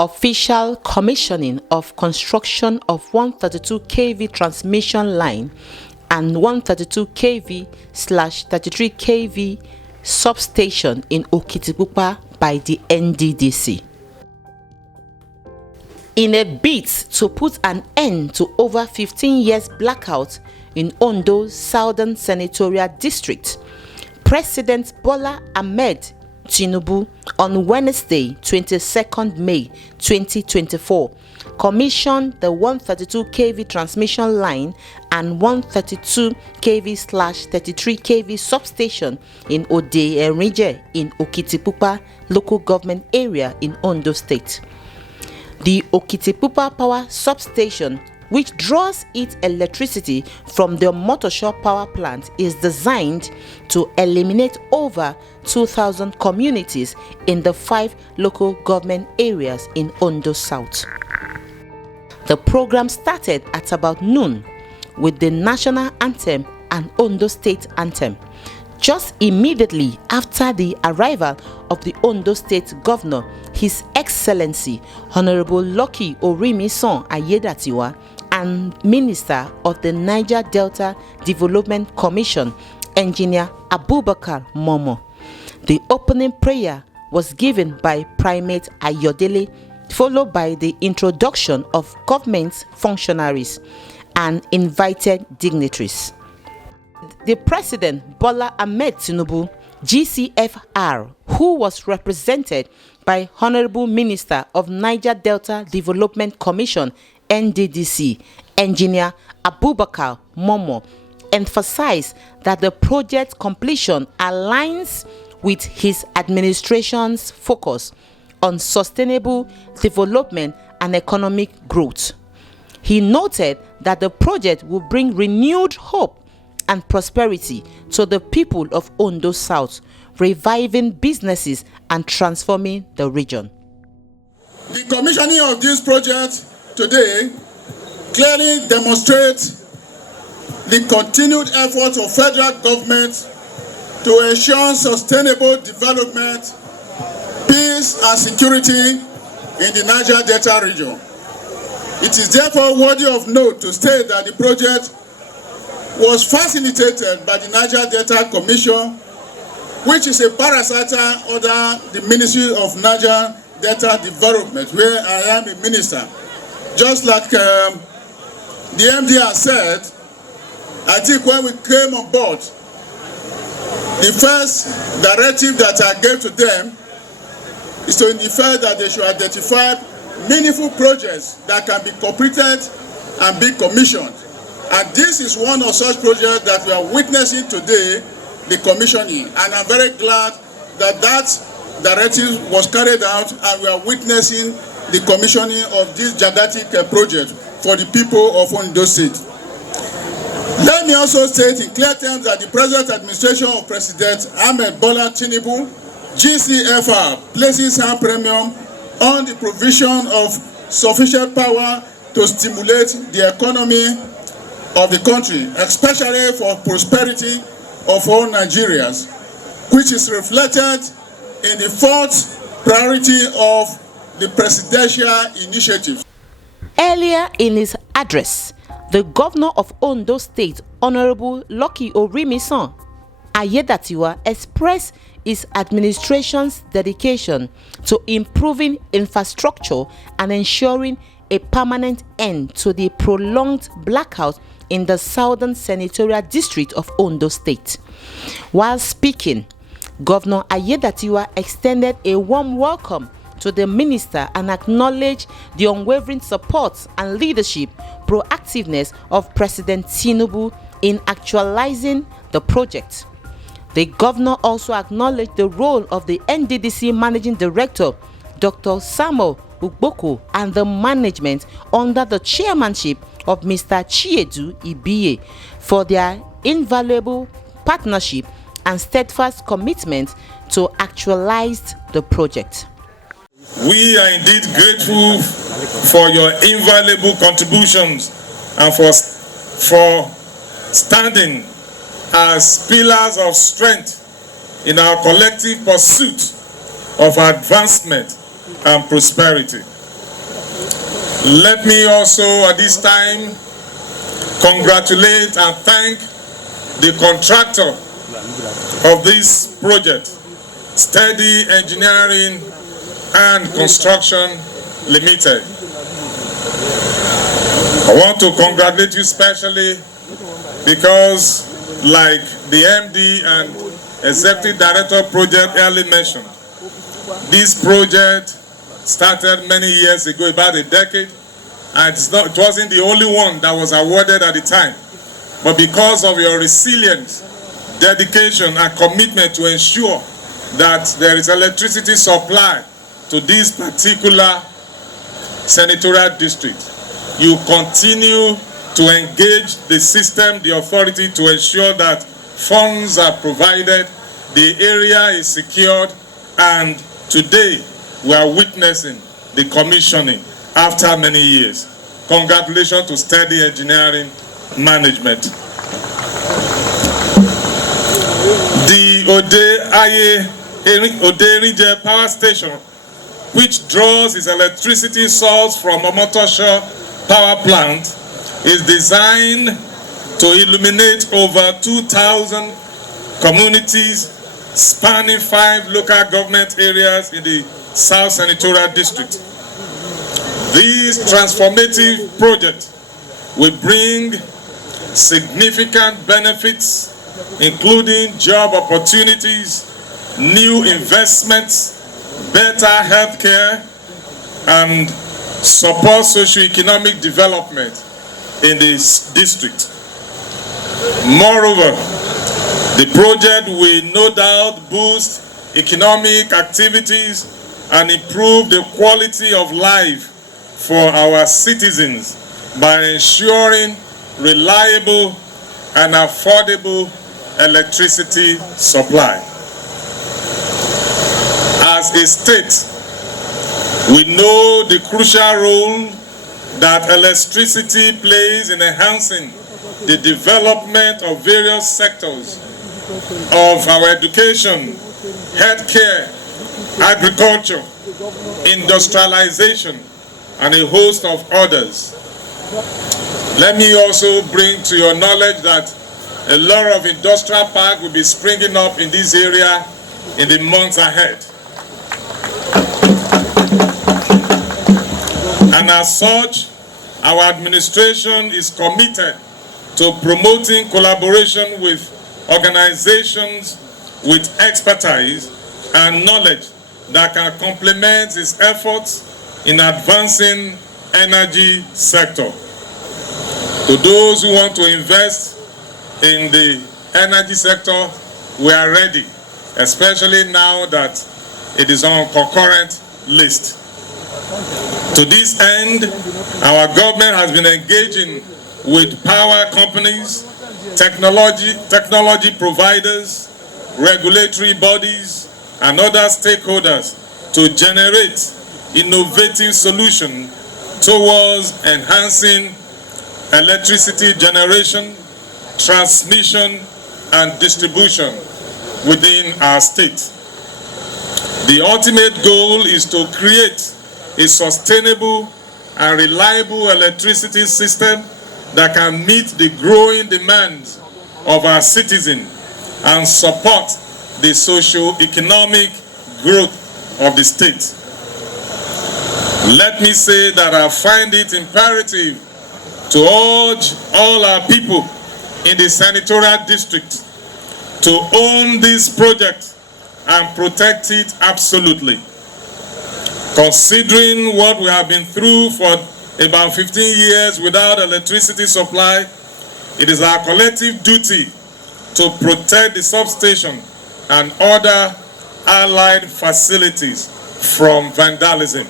official commissioning of construction of 132 kV transmission line and 132 kV/33 kV substation in Okitipupo by the NDDC. In a bid to put an end to over 15 years blackout in Ondo's Southern Senatorial District, President Bola Ahmed Tinubu on Wednesday, 22nd May 2024, commissioned the 132 kV transmission line and 132 kV/33 kV substation in Erinje in Okitipupo local government area in Ondo State. The Okitipupo power substation, which draws its electricity from the Motorshaw power plant, is designed to eliminate over 2,000 communities in the 5 local government areas in Ondo South. The program started at about noon with the national anthem and Ondo State anthem. Just immediately after the arrival of the Ondo State Governor, His Excellency Honorable Lucky Orimisan Ayedatiwa, and Minister of the Niger Delta Development Commission, Engineer Abubakar Momo. The opening prayer was given by Primate Ayodele, followed by the introduction of government functionaries and invited dignitaries. The President Bola Ahmed Tinubu, GCFR, who was represented by Honorable Minister of Niger Delta Development Commission, NDDC, Engineer Abubakar Momo, emphasized that the project completion aligns with his administration's focus on sustainable development and economic growth. He noted that the project will bring renewed hope and prosperity to the people of Ondo South, reviving businesses and transforming the region. The commissioning of this project today clearly demonstrates the continued efforts of federal government to ensure sustainable development, peace and security in the Niger Delta region. It is therefore worthy of note to state that the project was facilitated by the Niger Delta Commission, which is a parasite under the Ministry of Niger Delta Development, where I am a minister. Just like the MD has said, I think when we came on board, the first directive that I gave to them is to indicate that they should identify meaningful projects that can be completed and be commissioned. And this is one of such projects that we are witnessing today, the commissioning. And I'm very glad that that directive was carried out and we are witnessing the commissioning of this gigantic project for the people of Ondo State. Let me also state in clear terms that the present administration of President Ahmed Bola Tinubu, GCFR, places high premium on the provision of sufficient power to stimulate the economy of the country, especially for prosperity of all Nigerians, which is reflected in the 4th priority of the presidential initiative. Earlier in his address, the Governor of Ondo State, Honorable Lucky Orimisan Ayedatiwa, expressed his administration's dedication to improving infrastructure and ensuring a permanent end to the prolonged blackout in the Southern Senatorial District of Ondo State. While speaking, Governor Ayedatiwa extended a warm welcome to the minister and acknowledged the unwavering support and leadership proactiveness of President Tinubu in actualizing the project. The governor also acknowledged the role of the NDDC Managing Director, Dr. Samuel Ugboko, and the management under the chairmanship of Mr. Chiedu Ibiye for their invaluable partnership and steadfast commitment to actualize the project. We are indeed grateful for your invaluable contributions and for standing as pillars of strength in our collective pursuit of advancement and prosperity. Let me also at this time congratulate and thank the contractor of this project, Stedy Engineering and Construction Limited. I want to congratulate you specially because, like the MD and Executive Director project earlier mentioned, this project started many years ago, about a decade, and it wasn't the only one that was awarded at the time. But because of your resilience, dedication, and commitment to ensure that there is electricity supply to this particular senatorial district, you continue to engage the system, the authority, to ensure that funds are provided, the area is secured, and today we are witnessing the commissioning after many years. Congratulations to Stedy Engineering Management. The Erinje power station, which draws its electricity source from Omotosho power plant, is designed to illuminate over 2,000 communities spanning 5 local government areas in the South Senatorial District. This transformative project will bring significant benefits, including job opportunities, new investments, better healthcare, and support socio-economic development in this district. Moreover, the project will no doubt boost economic activities and improve the quality of life for our citizens by ensuring reliable and affordable electricity supply. As a state, we know the crucial role that electricity plays in enhancing the development of various sectors of our education, healthcare, agriculture, industrialization, and a host of others. Let me also bring to your knowledge that a lot of industrial parks will be springing up in this area in the months ahead. And as such, our administration is committed to promoting collaboration with organizations with expertise and knowledge that can complement its efforts in advancing energy sector. To those who want to invest in the energy sector, we are ready, especially now that it is on concurrent list. To this end, our government has been engaging with power companies, technology providers, regulatory bodies, and other stakeholders to generate innovative solutions towards enhancing electricity generation, transmission, and distribution within our state. The ultimate goal is to create a sustainable and reliable electricity system that can meet the growing demands of our citizens and support the socio-economic growth of the state. Let me say that I find it imperative to urge all our people in the senatorial district to own this project and protect it absolutely. Considering what we have been through for about 15 years without electricity supply, it is our collective duty to protect the substation and other allied facilities from vandalism.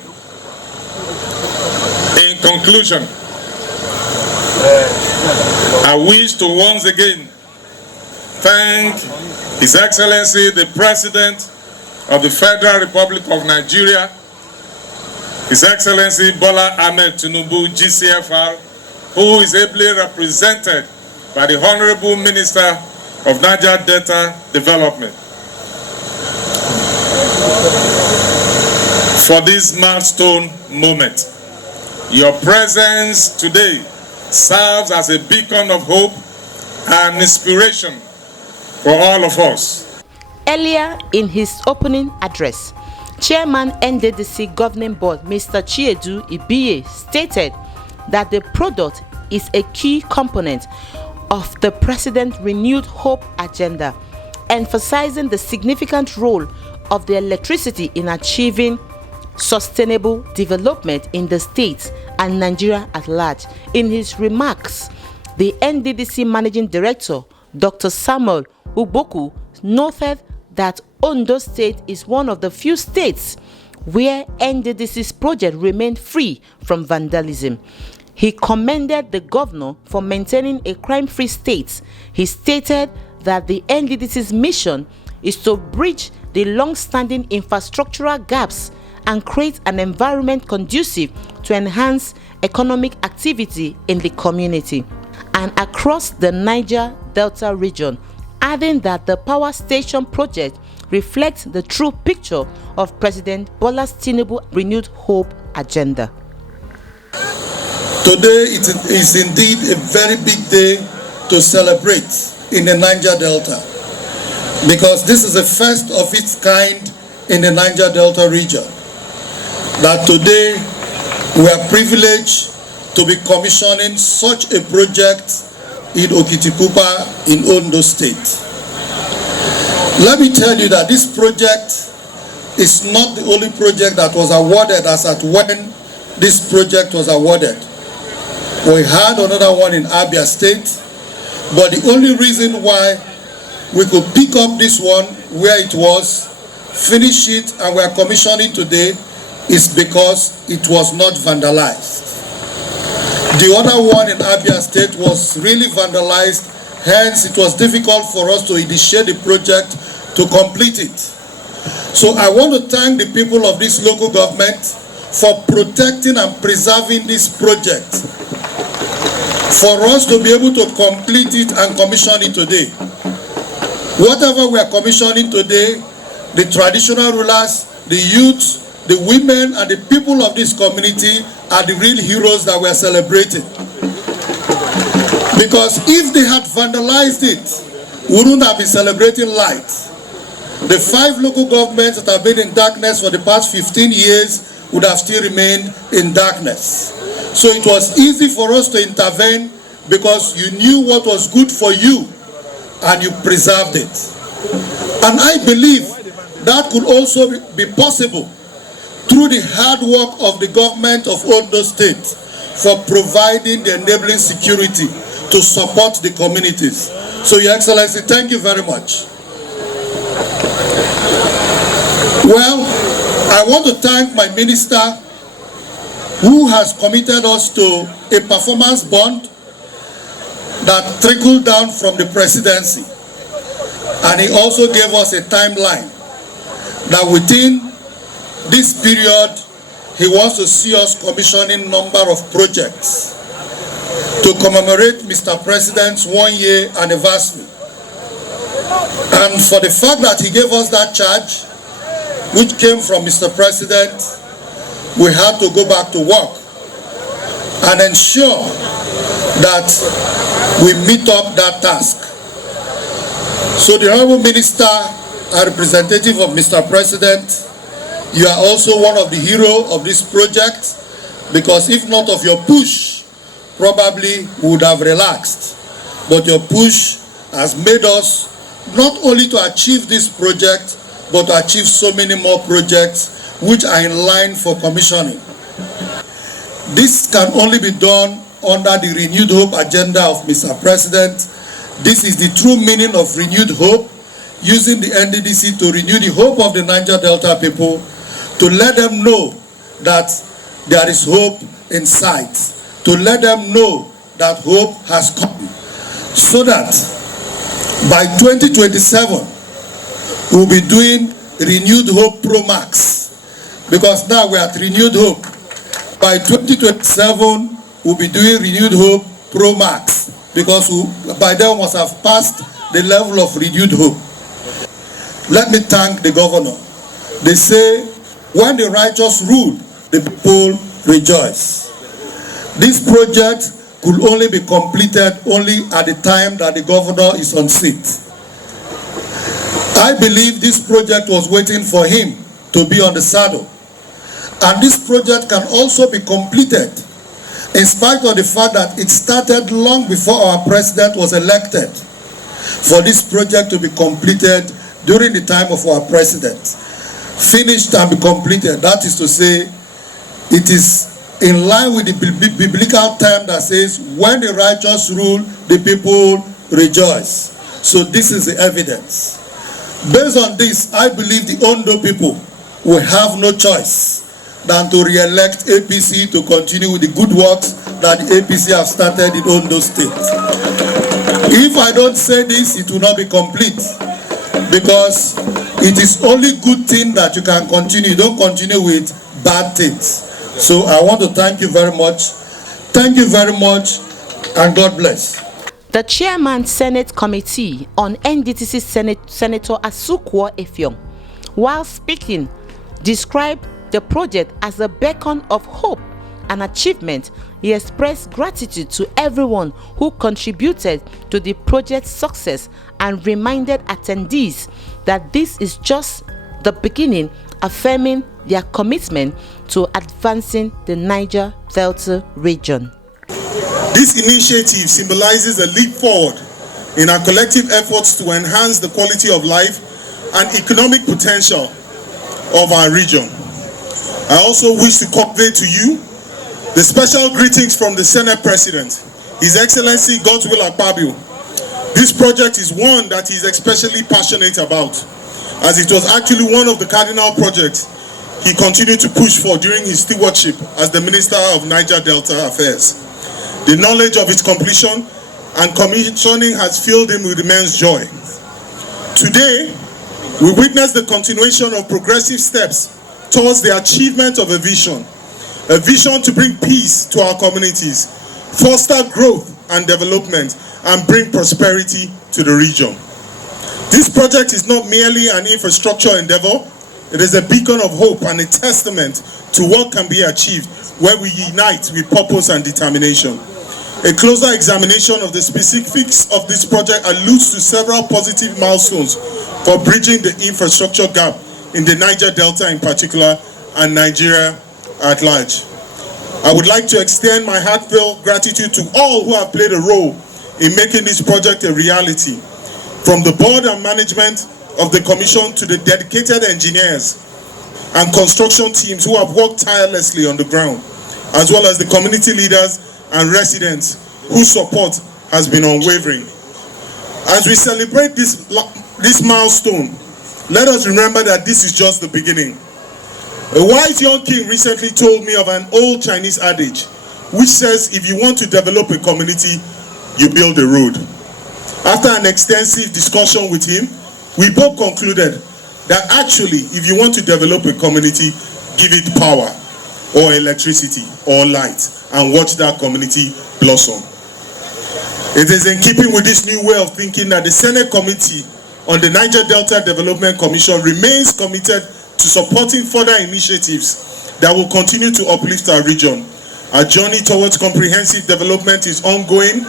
In conclusion, I wish to once again thank His Excellency the President of the Federal Republic of Nigeria, His Excellency Bola Ahmed Tinubu, GCFR, who is ably represented by the Honorable Minister of Niger Delta Development, for this milestone moment. Your presence today serves as a beacon of hope and inspiration for all of us. Earlier in his opening address, Chairman NDDC Governing Board Mr. Chiedu Ibiye stated that the product is a key component of the President's renewed hope agenda, emphasizing the significant role of the electricity in achieving sustainable development in the state and Nigeria at large. In his remarks, the NDDC Managing Director, Dr. Samuel Ugboku, noted that Ondo State is one of the few states where NDDC's project remained free from vandalism. He commended the governor for maintaining a crime-free state. He stated that the NDDC's mission is to bridge the long-standing infrastructural gaps and create an environment conducive to enhance economic activity in the community and across the Niger Delta region, adding that the power station project reflects the true picture of President Bola Tinubu's renewed hope agenda. Today it is indeed a very big day to celebrate in the Niger Delta, because this is the first of its kind in the Niger Delta region, that today we are privileged to be commissioning such a project in Okitipupo in Ondo State. Let me tell you that this project is not the only project that was awarded as at when this project was awarded. We had another one in Abia State, but the only reason why we could pick up this one where it was, finish it, and we are commissioning today is because it was not vandalized. The other one in Abia State was really vandalized, hence it was difficult for us to initiate the project to complete it. So I want to thank the people of this local government for protecting and preserving this project, for us to be able to complete it and commission it today. Whatever we are commissioning today, the traditional rulers, the youth, the women and the people of this community are the real heroes that we are celebrating. Because if they had vandalized it, we wouldn't have been celebrating light. The 5 local governments that have been in darkness for the past 15 years would have still remained in darkness. So it was easy for us to intervene because you knew what was good for you and you preserved it. And I believe that could also be possible through the hard work of the government of Ondo State for providing the enabling security to support the communities. So, Your Excellency, thank you very much. Well, I want to thank my minister who has committed us to a performance bond that trickled down from the presidency. And he also gave us a timeline that within this period, he wants to see us commissioning number of projects to commemorate Mr. President's 1-year anniversary. And for the fact that he gave us that charge, which came from Mr. President, we had to go back to work and ensure that we meet up that task. So the Honorable Minister, a representative of Mr. President, you are also one of the heroes of this project, because if not of your push, probably we would have relaxed. But your push has made us not only to achieve this project, but to achieve so many more projects which are in line for commissioning. This can only be done under the renewed hope agenda of Mr. President. This is the true meaning of renewed hope, using the NDDC to renew the hope of the Niger Delta people, to let them know that there is hope in sight, to let them know that hope has come, so that by 2027 we'll be doing renewed hope Pro Max, because now we're at renewed hope. By 2027 we'll be doing renewed hope Pro Max, because by then we must have passed the level of renewed hope. Let me thank the governor. They say when the righteous rule, the people rejoice. This project could only be completed only at the time that the governor is on seat. I believe this project was waiting for him to be on the saddle. And this project can also be completed in spite of the fact that it started long before our president was elected. For this project to be completed during the time of our president, finished and be completed, that is to say, it is in line with the biblical term that says, when the righteous rule, the people rejoice. So this is the evidence. Based on this, I believe the Ondo people will have no choice than to re-elect APC to continue with the good works that the APC have started in Ondo State. If I don't say this, it will not be complete, because it is only good thing that you can continue. You don't continue with bad things. So I want to thank you very much. Thank you very much, and God bless. The Chairman Senate Committee on NDDC Senator Asukwo Effiong, while speaking, described the project as a beacon of hope and achievement. He expressed gratitude to everyone who contributed to the project's success and reminded attendees that this is just the beginning, affirming their commitment to advancing the Niger Delta region. This initiative symbolizes a leap forward in our collective efforts to enhance the quality of life and economic potential of our region. I also wish to convey to you the special greetings from the Senate President, His Excellency Godswill Akpabio. This project is one that he is especially passionate about, as it was actually one of the cardinal projects he continued to push for during his stewardship as the Minister of Niger Delta Affairs. The knowledge of its completion and commissioning has filled him with immense joy. Today, we witness the continuation of progressive steps towards the achievement of a vision to bring peace to our communities, foster growth and development, and bring prosperity to the region. This project is not merely an infrastructure endeavor, it is a beacon of hope and a testament to what can be achieved when we unite with purpose and determination. A closer examination of the specifics of this project alludes to several positive milestones for bridging the infrastructure gap in the Niger Delta in particular and Nigeria at large. I would like to extend my heartfelt gratitude to all who have played a role in making this project a reality, from the board and management of the commission to the dedicated engineers and construction teams who have worked tirelessly on the ground, as well as the community leaders and residents whose support has been unwavering. As we celebrate this milestone, let us remember that this is just the beginning. A wise young king recently told me of an old Chinese adage which says, if you want to develop a community, you build a road. After an extensive discussion with him, we both concluded that actually, if you want to develop a community, give it power or electricity or light and watch that community blossom. It is in keeping with this new way of thinking that the Senate Committee on the Niger Delta Development Commission remains committed to supporting further initiatives that will continue to uplift our region. Our journey towards comprehensive development is ongoing,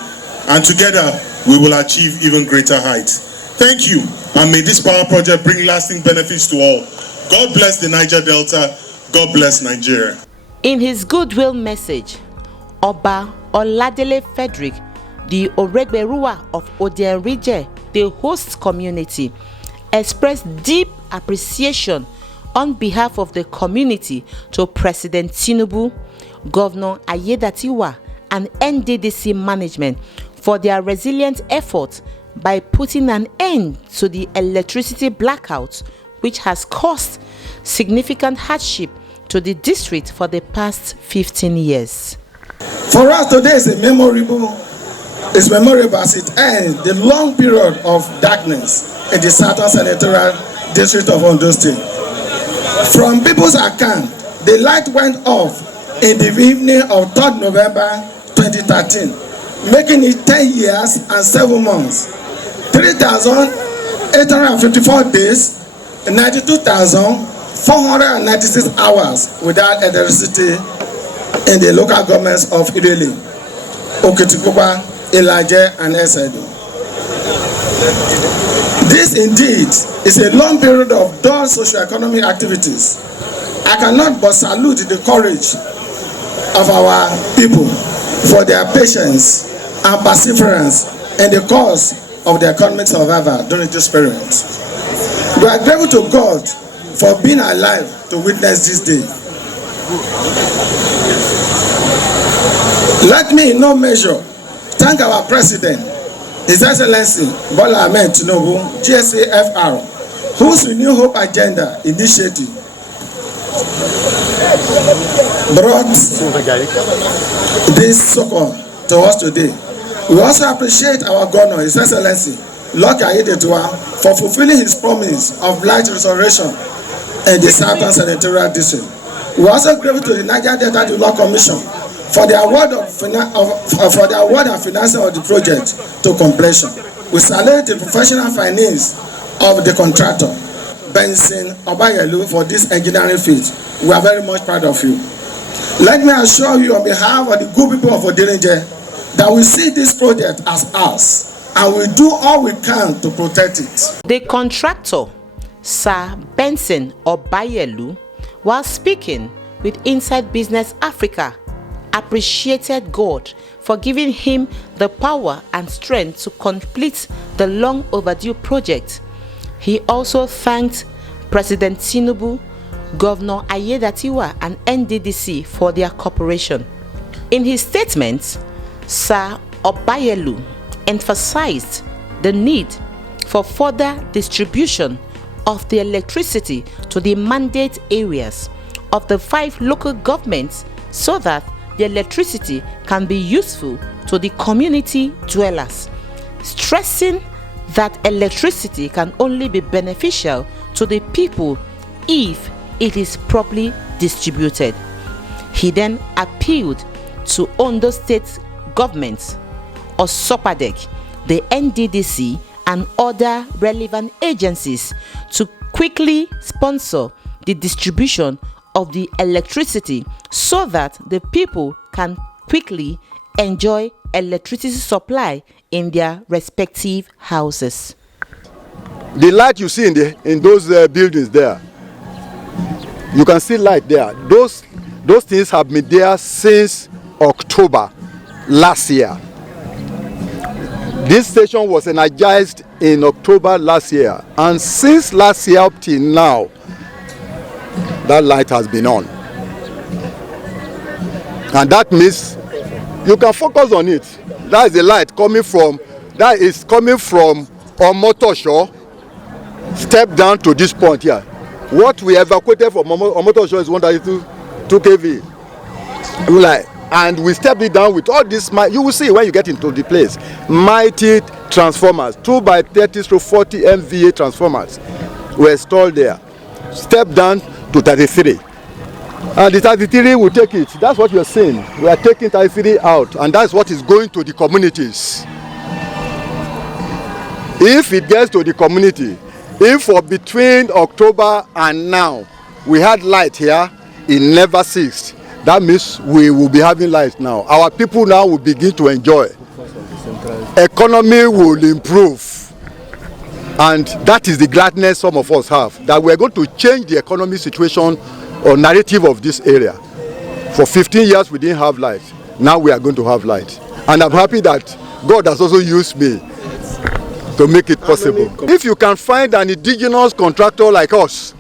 and together we will achieve even greater heights. Thank you, and may this power project bring lasting benefits to all. God bless the Niger Delta. God bless Nigeria. In his goodwill message, Oba Oladele Frederick, the Oregberuwa of Erinje, the host community, expressed deep appreciation on behalf of the community to President Tinubu, Governor Ayedatiwa, and NDDC management for their resilient efforts by putting an end to the electricity blackout, which has caused significant hardship to the district for the past 15 years. For us today is memorable as it ends the long period of darkness in the Southern Senatorial District of Ondo State. From people's account, the light went off in the evening of 3rd November 2013, making it 10 years and 7 months. 3,854 days, 92,496 hours without electricity in the local governments of Erinje, Okitipupo, Erinje, and Stedy. This indeed is a long period of dull socio-economic activities. I cannot but salute the courage of our people for their patience and perseverance in the cause of the economic survival during this period. We are grateful to God for being alive to witness this day. Let me in no measure thank our President, His Excellency Bola Ahmed Tinubu, GSAFR, whose Renew Hope Agenda initiative brought this succor to us today. We also appreciate our Governor, His Excellency Lucky Aiyedatiwa, for fulfilling his promise of light restoration in the Southern Senatorial District. We are also grateful to the Niger Delta Development Commission for the award and financing of the project to completion. We salute the professional finance of the contractor, Benson Obayelu, for this engineering feat. We are very much proud of you. Let me assure you on behalf of the good people of Erinje that we see this project as ours and we do all we can to protect it. The contractor, Sir Benson Obayelu, while speaking with Inside Business Africa, appreciated God for giving him the power and strength to complete the long overdue project. He also thanked President Tinubu, Governor Aiyedatiwa, and NDDC for their cooperation. In his statement, Sir Obayelu emphasized the need for further distribution of the electricity to the mandate areas of the 5 local governments so that the electricity can be useful to the community dwellers, stressing that electricity can only be beneficial to the people if it is properly distributed. He then appealed to Ondo State government, Osopadek, the NDDC, and other relevant agencies to quickly sponsor the distribution of the electricity so that the people can quickly enjoy electricity supply in their respective houses. The light you see in those buildings there, you can see light there. Those things have been there since October last year. This station was energized in October last year, and since last year up till now, that light has been on. And that means you can focus on it. That is the light coming from Omotosho, step down to this point here. What we evacuated from Omotosho is 132 kV. And we stepped it down with all this. You will see when you get into the place. Mighty transformers, 2x30 to 40 MVA transformers were installed there. Step down to 33. And the 33 will take it. That's what you're saying. We are taking 33 out, and that's what is going to the communities. If it gets to the community, if for between October and now we had light here, it never ceased. That means we will be having light now. Our people now will begin to enjoy. Economy will improve. And that is the gladness some of us have, that we are going to change the economic situation or narrative of this area. For 15 years we didn't have light. Now we are going to have light. And I'm happy that God has also used me to make it possible. If you can find an indigenous contractor like us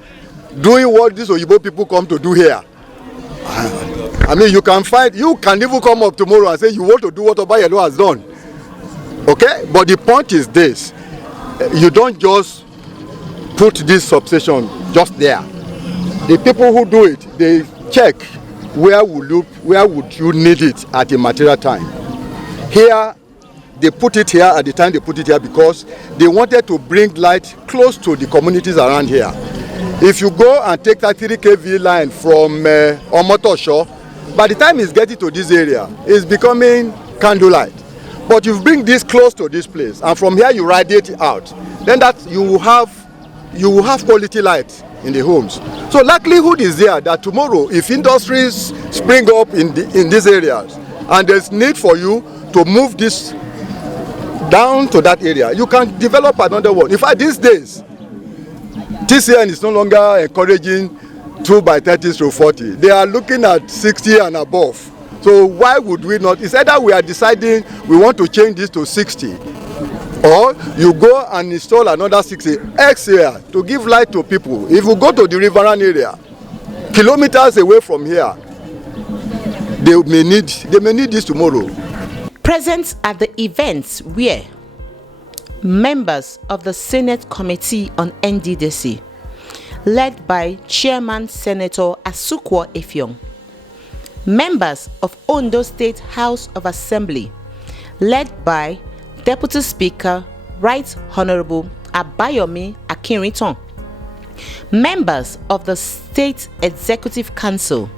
doing what these Oyibo people come to do here, I mean, you can even come up tomorrow and say you want to do what Obayelu has done. Okay? But the point is this: you don't just put this substation just there. The people who do it, they check where would you need it at a material time. Here, they put it here at the time they put it here because they wanted to bring light close to the communities around here. If you go and take that 3 kV line from Omotosho, by the time it's getting to this area, it's becoming candlelight. But you bring this close to this place, and from here you radiate it out. Then that you will have quality light in the homes. So likelihood is there that tomorrow, if industries spring up in these areas, and there's need for you to move this down to that area, you can develop another one. In fact, these days, TCN is no longer encouraging 2x30 to 40. They are looking at 60 and above. So why would we not? It's either we are deciding we want to change this to 60, or you go and install another 60 X here to give light to people. If you go to the riverine area, kilometers away from here, they may need this tomorrow. Present at the events were members of the Senate Committee on NDDC, led by Chairman Senator Asukwo Effiong, members of Ondo State House of Assembly, led by Deputy Speaker Right Honorable Abayomi Akinriton, members of the State Executive Council,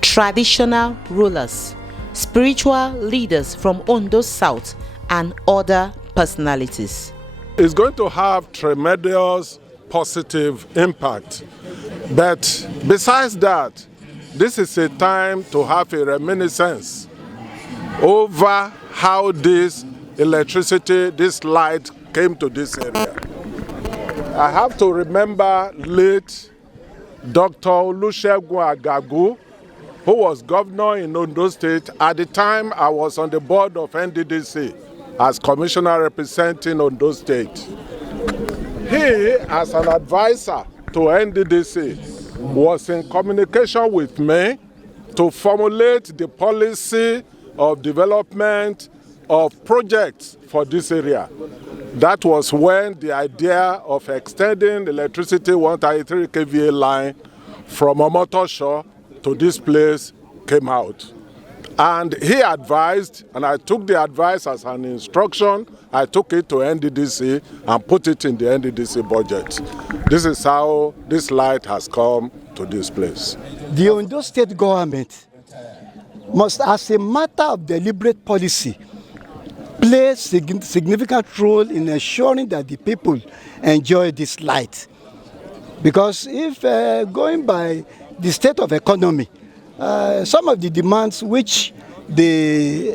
traditional rulers, spiritual leaders from Ondo South, and other personalities. It's going to have tremendous positive impact. But besides that, this is a time to have a reminiscence over how this electricity, this light came to this area. I have to remember late Dr. Olusegun Agagu, who was governor in Ondo State. At the time, I was on the board of NDDC as commissioner representing Ondo State. He, as an advisor to NDDC, was in communication with me to formulate the policy of development of projects for this area. That was when the idea of extending the electricity 133 kVA line from Omotosho to this place came out. And he advised, and I took the advice as an instruction. I took it to NDDC and put it in the NDDC budget. This is how this light has come to this place. The Ondo State government must, as a matter of deliberate policy, play a significant role in ensuring that the people enjoy this light. Because if going by the state of economy, some of the demands which the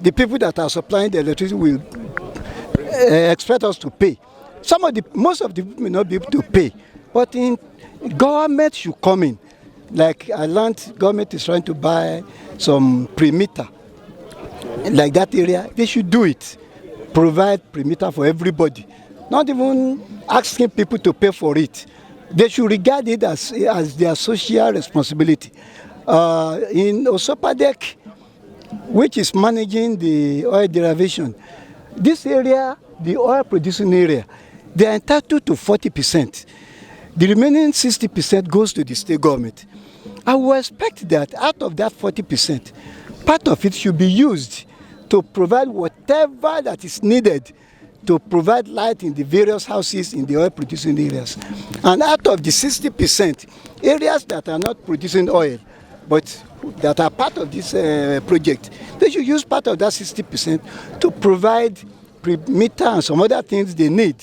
the people that are supplying the electricity will expect us to pay. Most of the people may not be able to pay, but government should come in. Like I learned, government is trying to buy some perimeter. Like that area, they should do it. Provide perimeter for everybody. Not even asking people to pay for it. They should regard it as their social responsibility. In Osopadek, which is managing the oil derivation, this area, the oil producing area, they are entitled to 40%. The remaining 60% goes to the state government. I would expect that out of that 40%, part of it should be used to provide whatever that is needed to provide light in the various houses in the oil producing areas. And out of the 60%, areas that are not producing oil, but that are part of this project, they should use part of that 60% to provide perimeter and some other things they need.